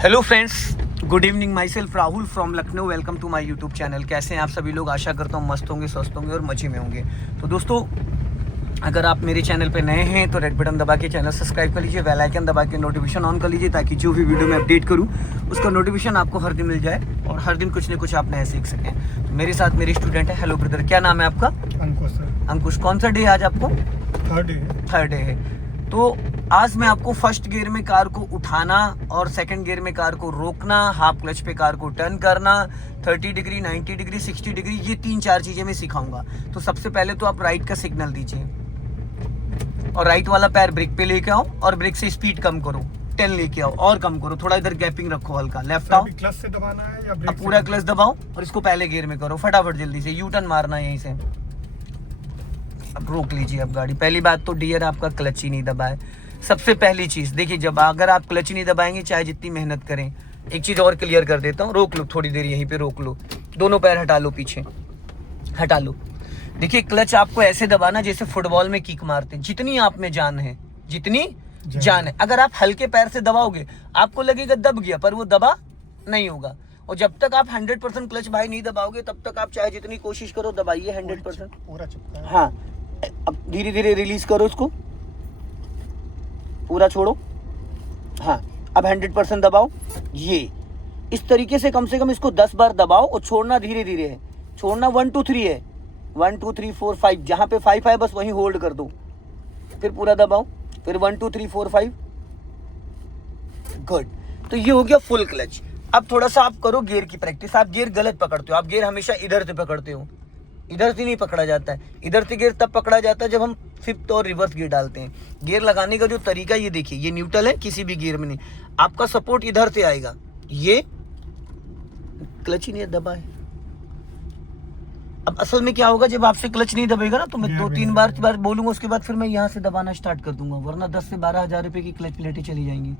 Hello friends, good evening. My self Rahul from Lucknow. Welcome to my YouTube channel. कैसे हैं आप सभी लोग? आशा करता हूँ मस्त होंगे, स्वस्थ होंगे और मजे में होंगे। तो दोस्तों, अगर आप मेरे चैनल पे नए हैं तो रेड बटन दबा के चैनल सब्सक्राइब कर लीजिए, बेल आइकन दबा के नोटिफिकेशन ऑन कर लीजिए, ताकि जो भी वीडियो मैं अपडेट करूँ उसका नोटिफिकेशन आपको हर दिन मिल जाए और हर दिन कुछ न कुछ आप नया सीख सकें। तो मेरे साथ मेरे स्टूडेंट है। हेलो ब्रदर, क्या नाम है आपका? अंकुश सर। अंकुश, कौन सा डे आज आपको? थर्ड डे है। तो आज मैं आपको फर्स्ट गियर में कार को उठाना और सेकंड गियर में कार को रोकना, हाफ क्लच पे कार को टर्न करना, 30 डिग्री, 90 डिग्री, 60 डिग्री, ये 3-4 चीजें मैं सिखाऊंगा। तो सबसे पहले तो आप राइट का सिग्नल दीजिए और राइट वाला पैर ब्रेक पे लेके आओ और ब्रेक से स्पीड कम करो, 10 लेके आओ और कम करो, थोड़ा इधर गैपिंग रखो, हल्का लेफ्ट आओ। क्लच से दबाना है या ब्रेक? अब पूरा क्लच दबाओ और इसको पहले गियर में करो, फटाफट जल्दी से यू टर्न मारना है यहीं से। अब रोक लीजिए अब गाड़ी। पहली बात तो डियर आपका क्लच ही नहीं दबाए। सबसे पहली चीज देखिए, जब अगर आप क्लच नहीं दबाएंगे चाहे जितनी मेहनत करें। एक चीज और क्लियर कर देता हूँ, रोक लो थोड़ी देर, यहीं पे रोक लो, दोनों पैर हटा लो, पीछे हटा लो। देखिए, क्लच आपको ऐसे दबाना जैसे फुटबॉल में किक मारते हैं, जितनी आप में जान है, जितनी जान है। अगर आप हल्के पैर से दबाओगे आपको लगेगा दब गया, पर वो दबा नहीं होगा। और जब तक आप 100% क्लच भाई नहीं दबाओगे तब तक आप चाहे जितनी कोशिश करो दबाइए 100%। पूरा चिपका है। हाँ, अब धीरे धीरे रिलीज करो इसको, पूरा छोड़ो। हाँ, अब 100% दबाओ। ये इस तरीके से कम इसको 10 बार दबाओ और छोड़ना धीरे धीरे है। छोड़ना 1 2 3 है, 1 2 3 4 5, जहां पे 5 है बस वहीं होल्ड कर दो, फिर पूरा दबाओ, फिर 1 2 3 4 5। गुड। तो ये हो गया फुल क्लच। अब थोड़ा सा आप करो गियर की प्रैक्टिस। आप गियर गलत पकड़ते हो, आप गियर हमेशा इधर से पकड़ते हो, इधर से नहीं पकड़ा जाता है। इधर से गियर तब पकड़ा जाता है जब हम फिफ्थ और रिवर्स गियर डालते हैं। गियर लगाने का जो तरीका ये देखिए, ये न्यूट्रल है, किसी भी गियर में नहीं, आपका सपोर्ट इधर से आएगा। ये क्लच ही नहीं दबा है। अब असल में क्या होगा, जब आपसे क्लच नहीं दबेगा ना तो मैं 2-3 बार बोलूंगा, उसके बाद फिर मैं यहाँ से दबाना स्टार्ट कर दूंगा, वरना 10 से 12 हजार रुपए की क्लच प्लेटें चली जाएंगी।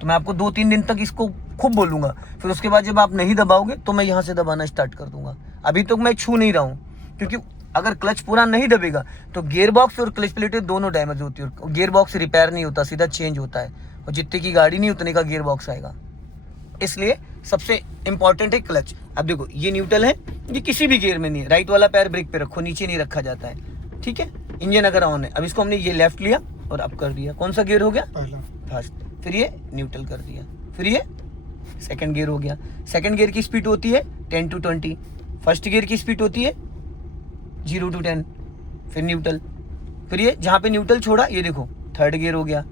तो मैं आपको 2-3 दिन तक इसको खूब बोलूंगा, फिर उसके बाद जब आप नहीं दबाओगे तो मैं यहाँ से दबाना स्टार्ट कर दूंगा। अभी तो मैं छू नहीं रहा हूँ, क्योंकि अगर क्लच पूरा नहीं दबेगा तो गियर बॉक्स और क्लच प्लेटें दोनों डैमेज होती है। और गियर बॉक्स रिपेयर नहीं होता, सीधा चेंज होता है, और जितने की गाड़ी नहीं उतने का गियर बॉक्स आएगा। इसलिए सबसे इंपॉर्टेंट है क्लच। अब देखो, ये न्यूट्रल है, ये किसी भी गियर में नहीं है। राइट वाला पैर ब्रेक पे रखो, नीचे नहीं रखा जाता है, ठीक है। इंजन अगर ऑन है, अब इसको हमने ये लेफ्ट लिया और अप कर दिया। कौन सा गियर हो गया? पहला, फर्स्ट। फिर ये न्यूट्रल कर दिया, फिर ये सेकंड गियर हो गया। सेकंड गियर की स्पीड होती है 10 to 20, फर्स्ट गियर की स्पीड होती है 0 to 10, फिर न्यूट्रल। फिर ये जहाँ पे न्यूट्रल छोड़ा ये देखो थर्ड गियर हो गया,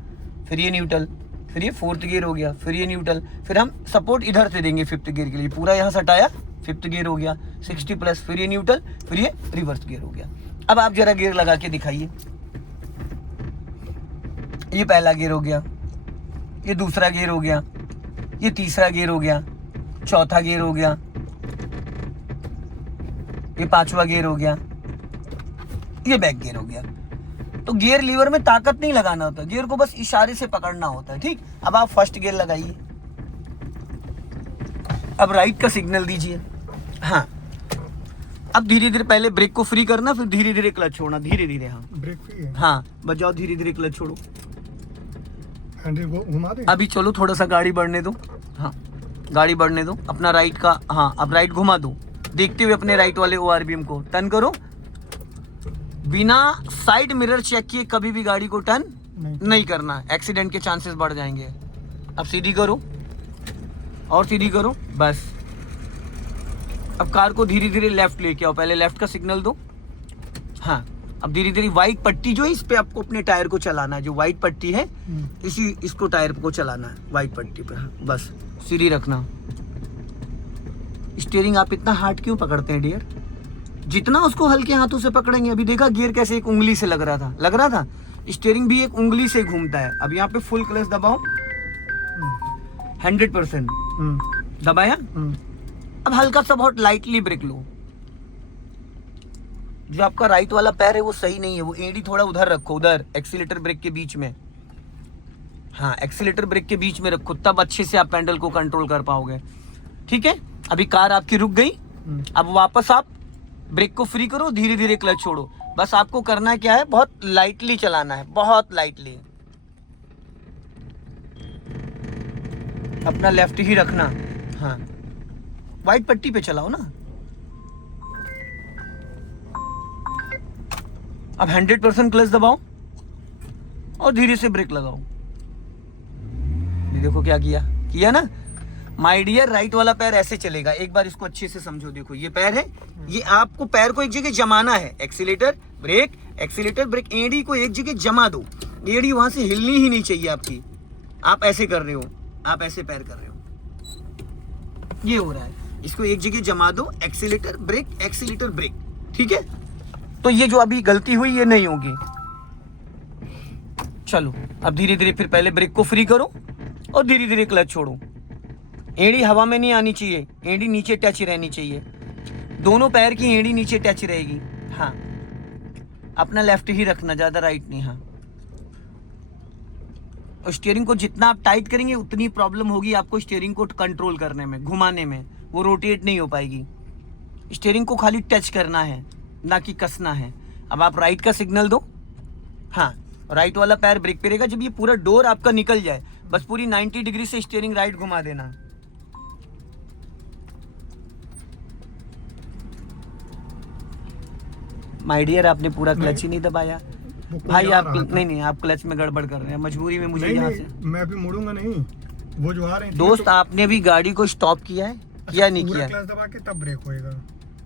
फिर ये न्यूट्रल, फिर ये फोर्थ गियर हो गया, फिर ये न्यूट्रल। फिर हम सपोर्ट इधर से देंगे फिफ्थ गियर के लिए, पूरा यहाँ से हटाया, फिफ्थ गियर हो गया 60 प्लस, फिर ये न्यूट्रल, फिर ये रिवर्स गियर हो गया। अब आप जरा गियर लगा के दिखाइए। ये पहला गियर हो गया, ये दूसरा गियर हो गया, ये तीसरा गियर हो गया, चौथा गियर हो गया, ये पांचवा गियर हो गया, ये बैक गियर हो गया। तो गियर लीवर में ताकत नहीं लगाना होता, गियर को बस इशारे से पकड़ना होता है, ठीक। अब आप फर्स्ट गियर लगाइए, अब राइट का सिग्नल दीजिए। हाँ, अब धीरे धीरे पहले ब्रेक को फ्री करना, फिर धीरे धीरे क्लच छोड़ना, धीरे धीरे। हाँ, ब्रेक फ्री है। हाँ, बजाओ, धीरे धीरे क्लच छोड़ो। हैंडल को घुमा दे। अभी चलो थोड़ा सा गाड़ी बढ़ने दो। हाँ, गाड़ी बढ़ने दो, अपना राइट का, हाँ अब राइट घुमा दो, देखते हुए अपने राइट वाले ORBM को टर्न करो। बिना साइड मिरर चेक किए कभी भी गाड़ी को टर्न नहीं करना, एक्सीडेंट के चांसेस बढ़ जाएंगे। अब सीधी करो और सीधी करो, बस। अब कार को धीरे धीरे लेफ्ट लेके आओ, पहले लेफ्ट का सिग्नल दो। हाँ, अब धीरे धीरे व्हाइट पट्टी जो है इस पे आपको अपने टायर को चलाना है, जो व्हाइट पट्टी है इसको टायर को चलाना है, व्हाइट पट्टी पे। हाँ, बस सीधी रखना। स्टीयरिंग आप इतना हार्ड क्यों पकड़ते हैं डियर? जितना उसको हल्के हाथों से पकड़ेंगे, अभी देखा गियर कैसे एक उंगली से लग रहा था, स्टीयरिंग भी एक उंगली से घूमता है। अब यहाँ पे फुल क्लच दबाओ, 100% दबाया। अब हल्का सा बहुत लाइटली ब्रेक लो। जो आपका राइट वाला पैर है वो सही नहीं है, वो एड़ी थोड़ा उधर रखो, उधर एक्सीलेटर ब्रेक के बीच में। हाँ, एक्सीलेटर ब्रेक के बीच में रखो, तब अच्छे से आप पैडल को कंट्रोल कर पाओगे, ठीक है। अभी कार आपकी रुक गई, अब वापस आप ब्रेक को फ्री करो, धीरे धीरे क्लच छोड़ो। बस आपको करना क्या है, बहुत लाइटली चलाना है, बहुत लाइटली। अपना लेफ्ट ही रखना। हाँ, वाइट पट्टी पे चलाओ ना। अब 100% क्लच दबाओ और धीरे से ब्रेक लगाओ। ये देखो क्या किया ना। माय डियर, राइट वाला पैर ऐसे चलेगा। एक बार इसको अच्छे से समझो। देखो ये पैर है, ये आपको पैर को एक जगह जमाना है। एक्सीलेटर ब्रेक, एक्सीलेटर ब्रेक, एड़ी को एक जगह जमा दो। एड़ी वहां से हिलनी ही नहीं चाहिए आपकी। आप ऐसे कर रहे हो, आप ऐसे पैर कर रहे हो, ये हो रहा है। इसको एक जगह जमा दो, एक्सीलेटर ब्रेक, एक्सीलेटर ब्रेक, ठीक है। तो ये जो अभी गलती हुई ये नहीं होगी। चलो अब धीरे धीरे फिर पहले ब्रेक को फ्री करो और धीरे धीरे क्लच छोड़ो। एड़ी हवा में नहीं आनी चाहिए, एड़ी नीचे टच रहनी चाहिए। दोनों पैर की एड़ी नीचे टच रहेगी। हाँ, अपना लेफ्ट ही रखना, ज्यादा राइट नहीं। हाँ, और स्टीयरिंग को जितना आप टाइट करेंगे उतनी प्रॉब्लम होगी आपको स्टीयरिंग को कंट्रोल करने में, घुमाने में। वो रोटेट नहीं हो पाएगी। स्टीयरिंग को खाली टच करना है, ना कि कसना है। अब आप राइट का सिग्नल दो। हाँ, राइट वाला पैर ब्रेक पे रहेगा। जब ये पूरा डोर आपका निकल जाए, बस पूरी 90 डिग्री से स्टीयरिंग राइट घुमा देना। माय डियर, आपने पूरा क्लच ही नहीं दबाया भाई। आप नहीं, आप क्लच में गड़बड़ कर रहे हैं। मजबूरी में मुझे यहाँ से मैं अभी मुड़ूंगा नहीं। वो जो आ रहे हैं दोस्त, आपने भी गाड़ी को स्टॉप किया है? किया नहीं किया? क्लच दबा के तब ब्रेक होएगा।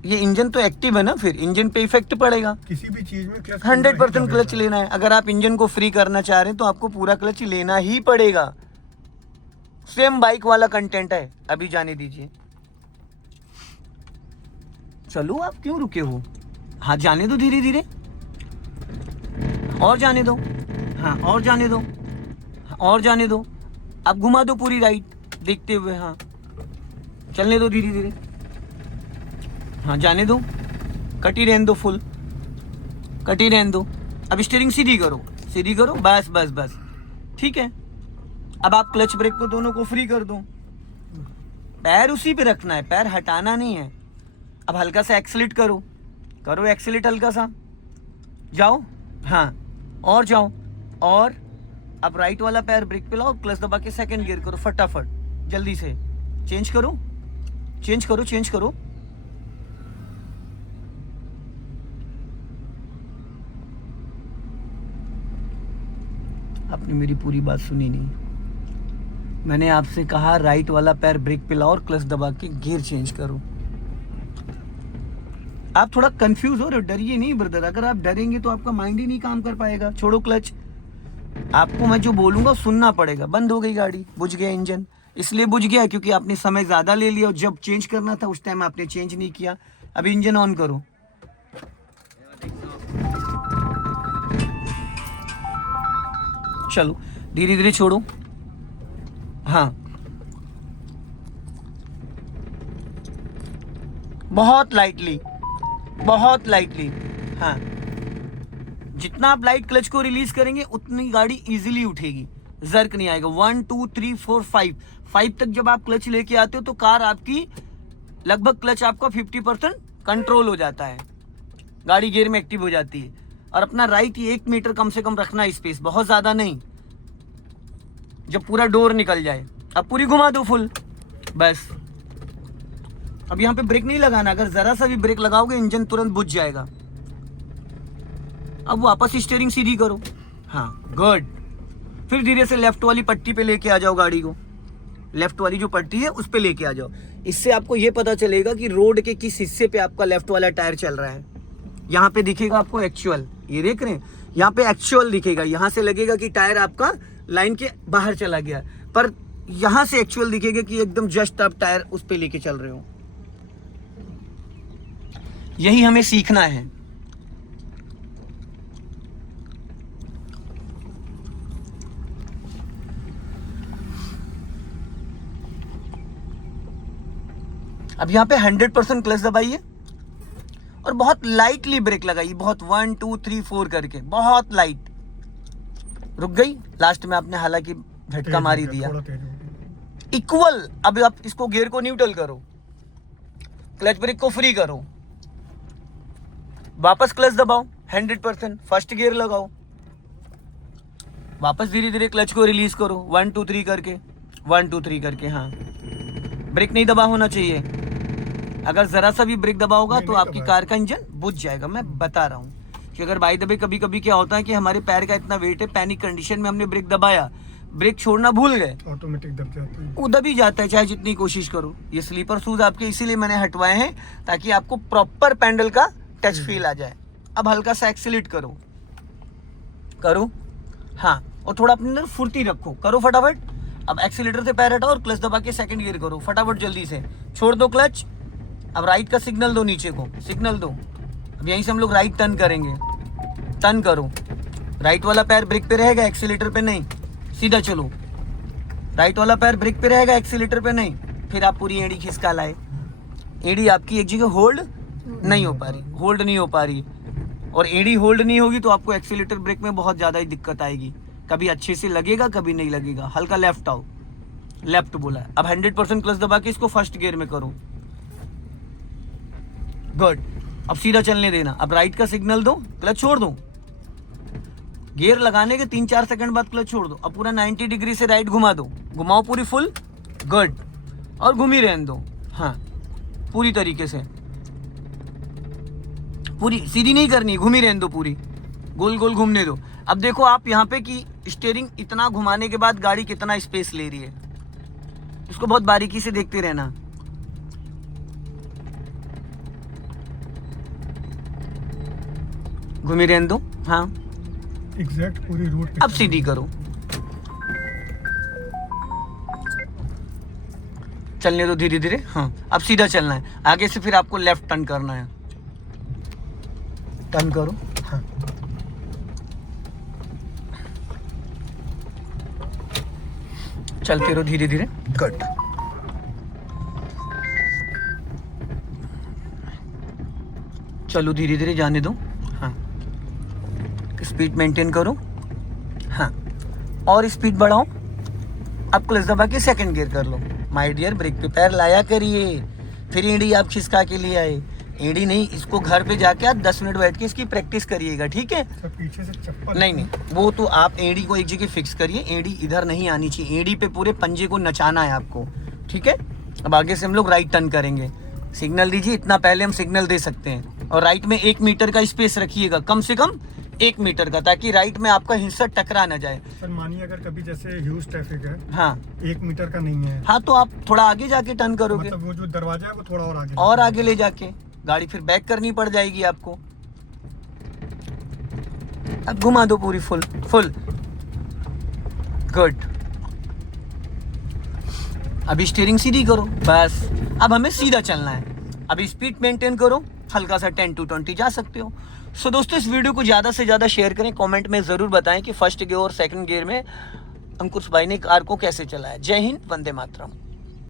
ये इंजन तो एक्टिव है ना, फिर इंजन पे इफेक्ट पड़ेगा। किसी भी चीज में क्लच 100% क्लच लेना है। अगर आप इंजन को फ्री करना चाह रहे हैं तो आपको पूरा क्लच लेना ही पड़ेगा। सेम बाइक वाला कंटेंट है। अभी जाने दीजिए। चलो, आप क्यों रुके हो? हाँ, जाने दो धीरे धीरे, और जाने दो। हाँ, और जाने दो, और जाने दो। अब घुमा दो पूरी राइट देखते हुए। हाँ, चलने दो धीरे धीरे। हाँ, जाने दो, कटी रहने दो, फुल कटी रहने दो। अब स्टीयरिंग सीधी करो, सीधी करो, बस बस बस, ठीक है। अब आप क्लच ब्रेक को दोनों को फ्री कर दो। पैर उसी पे रखना है, पैर हटाना नहीं है। अब हल्का सा एक्सीलेट करो, करो एक्सीलेट हल्का सा, जाओ। हाँ, और जाओ। और अब राइट वाला पैर ब्रेक पे लाओ, क्लच दबा के सेकंड गियर करो फटाफट, जल्दी से। चेंज करो, चेंज करो, चेंज करो। आपने मेरी पूरी बात सुनी नहीं। मैंने आपसे कहा राइट वाला पैर ब्रेक पे लाओ और क्लच दबा के गियर चेंज करो। आप थोड़ा कंफ्यूज हो रहे हो। डरिए नहीं ब्रदर। अगर आप डरेंगे तो आपका माइंड ही नहीं काम कर पाएगा। छोड़ो क्लच। आपको मैं जो बोलूंगा सुनना पड़ेगा। बंद हो गई गाड़ी, बुझ गया इंजन। इसलिए बुझ गया क्योंकि आपने समय ज्यादा ले लिया और जब चेंज करना था उस टाइम आपने चेंज नहीं किया। अभी इंजन ऑन करो। चलो धीरे धीरे छोड़ो। हाँ, बहुत लाइटली, बहुत लाइटली। हाँ, जितना आप लाइट क्लच को रिलीज करेंगे उतनी गाड़ी इजीली उठेगी, जर्क नहीं आएगा। 1 2 3 4 5 तक जब आप क्लच लेके आते हो तो कार आपकी लगभग क्लच आपका 50% कंट्रोल हो जाता है, गाड़ी गियर में एक्टिव हो जाती है। और अपना राइट 1 मीटर कम से कम रखना स्पेस, बहुत ज्यादा नहीं। जब पूरा डोर निकल जाए अब पूरी घुमा दो फुल, बस। अब यहाँ पे ब्रेक नहीं लगाना। अगर जरा सा भी ब्रेक लगाओगे इंजन तुरंत बुझ जाएगा। अब वापस स्टीयरिंग सीधी करो। हाँ, गुड। फिर धीरे से लेफ्ट वाली पट्टी पे लेके आ जाओ गाड़ी को। लेफ्ट वाली जो पट्टी है उस पे लेके आ जाओ। इससे आपको ये पता चलेगा कि रोड के किस हिस्से पे आपका लेफ्ट वाला टायर चल रहा है। यहाँ पे दिखेगा आपको एक्चुअल, ये देख रहे हैं, यहाँ पे एक्चुअल दिखेगा। यहाँ से लगेगा कि टायर आपका लाइन के बाहर चला गया, पर यहाँ से एक्चुअल दिखेगा कि एकदम जस्ट आप टायर उस पे लेके चल रहे हो। यही हमें सीखना है। अब यहाँ पे 100% क्लच दबाइए और बहुत लाइटली ब्रेक लगाइए। बहुत 1 2 3 4 करके, बहुत लाइट। रुक गई लास्ट में आपने, हालांकि झटका मारी दिया। इक्वल। अब आप इसको गियर को न्यूट्रल करो, क्लच ब्रेक को फ्री करो, वापस क्लच दबाओ 100%, फर्स्ट गियर लगाओ, वापस धीरे धीरे क्लच को रिलीज करो 1 2 3 करके, 1 2 3 करके, हाँ। ब्रेक नहीं दबा होना चाहिए। अगर जरा सा भी ब्रेक दबा होगा नहीं, तो नहीं आपकी दबाया। कार का इंजन बुझ जाएगा। मैं बता रहा हूँ कि अगर बाई दबे कभी कभी क्या होता है कि हमारे पैर का इतना वेट है, पैनिक कंडीशन में हमने ब्रेक दबाया, ब्रेक छोड़ना भूल गए, ऑटोमेटिक दब जाती है। वो दब ही जाता है चाहे जितनी कोशिश करो। ये स्लीपर शूज आपके इसीलिए मैंने हटवाए हैं ताकि आपको प्रॉपर पैडल का टच फील आ जाए। अब हल्का सा एक्सीलेट करो, करो, हाँ, और थोड़ा अपने अंदर फुर्ती रखो, करो फटाफट। अब एक्सीलेटर से पैर हटाओ और क्लच दबा के सेकंड गियर करो फटाफट जल्दी से, छोड़ दो क्लच। अब राइट का सिग्नल दो, नीचे को सिग्नल दो। अब यहीं से हम लोग राइट टर्न करेंगे, टर्न करो। राइट वाला पैर ब्रेक पे रहेगा, एक्सीलेटर पे नहीं, सीधा चलो। राइट वाला पैर ब्रेक पे रहेगा, एक्सीलेटर पे नहीं। फिर आप पूरी एड़ी खिसका लाए। एड़ी आपकी एक जगह होल्ड नहीं हो पा रही, होल्ड नहीं हो पा रही, और एड़ी होल्ड नहीं होगी तो आपको एक्सीलेटर ब्रेक में बहुत ज़्यादा ही दिक्कत आएगी। कभी अच्छे से लगेगा, कभी नहीं लगेगा। हल्का लेफ्ट आओ, लेफ्ट बोला है। अब 100% क्लच दबा के इसको फर्स्ट गियर में करो, गुड। अब सीधा चलने देना। अब राइट का सिग्नल दो, क्लच छोड़ दो। गियर लगाने के 3-4 सेकंड बाद क्लच छोड़ दो। अब पूरा 90 डिग्री से राइट घुमा दो, घुमाओ पूरी फुल, गुड, और घूमी रहने दो, हाँ, पूरी तरीके से। पूरी सीधी नहीं करनी, घूमी रहने दो, पूरी गोल गोल घूमने दो। अब देखो आप यहाँ पे कि स्टीयरिंग इतना घुमाने के बाद गाड़ी कितना स्पेस ले रही है, इसको बहुत बारीकी से देखते रहना। घूमी रहने दो, हाँ। एग्जैक्ट पूरी रोड पे। अब सीधी करो, चलने दो धीरे धीरे, हाँ। अब सीधा चलना है, आगे से फिर आपको लेफ्ट टर्न करना है, टर्न करो, हाँ। चलते रहो धीरे धीरे, कट। चलो धीरे धीरे जाने दो, हाँ। स्पीड मेंटेन करो, हाँ, और स्पीड बढ़ाओ। अब क्लच दबा के सेकंड गियर कर लो। माय डियर, ब्रेक पे पैर लाया करिए। फिर एड़ी आप खिसका के लिए आए, एड़ी नहीं, इसको घर पे जाके आप 10 मिनट बैठ के इसकी प्रैक्टिस करिएगा, ठीक है। सब पीछे से चप्पल नहीं, वो तो आप एड़ी को एक जगह फिक्स करिए। एड़ी इधर नहीं आनी चाहिए, एड़ी पे पूरे पंजे को नचाना है आपको, ठीक है। अब आगे से हम लोग राइट टर्न करेंगे। सिग्नल दीजिए, इतना पहले हम सिग्नल दे सकते हैं। और राइट में 1 मीटर का स्पेस रखिएगा, कम से कम 1 मीटर का, ताकि राइट में आपका हिस्सा टकरा ना जाए। सर मानिए अगर कभी जैसे ह्यूज ट्रैफिक है, हाँ 1 मीटर का नहीं है, हाँ, तो आप थोड़ा आगे जाके टर्न करोगे, मतलब वो जो दरवाजा है वो थोड़ा और आगे ले जाके गाड़ी फिर बैक करनी पड़ जाएगी आपको। अब घुमा दो पूरी फुल फुल, गुड। अभी स्टीयरिंग सीधी करो, बस। अब हमें सीधा चलना है। अभी स्पीड मेंटेन करो, हल्का सा 10 to 20 जा सकते हो। सो दोस्तों, इस वीडियो को ज़्यादा से ज़्यादा शेयर करें, कमेंट में ज़रूर बताएं कि फर्स्ट गियर और सेकंड गियर में अंकुश भाई ने कार को कैसे चलाया। जय हिंद, वंदे मातरम।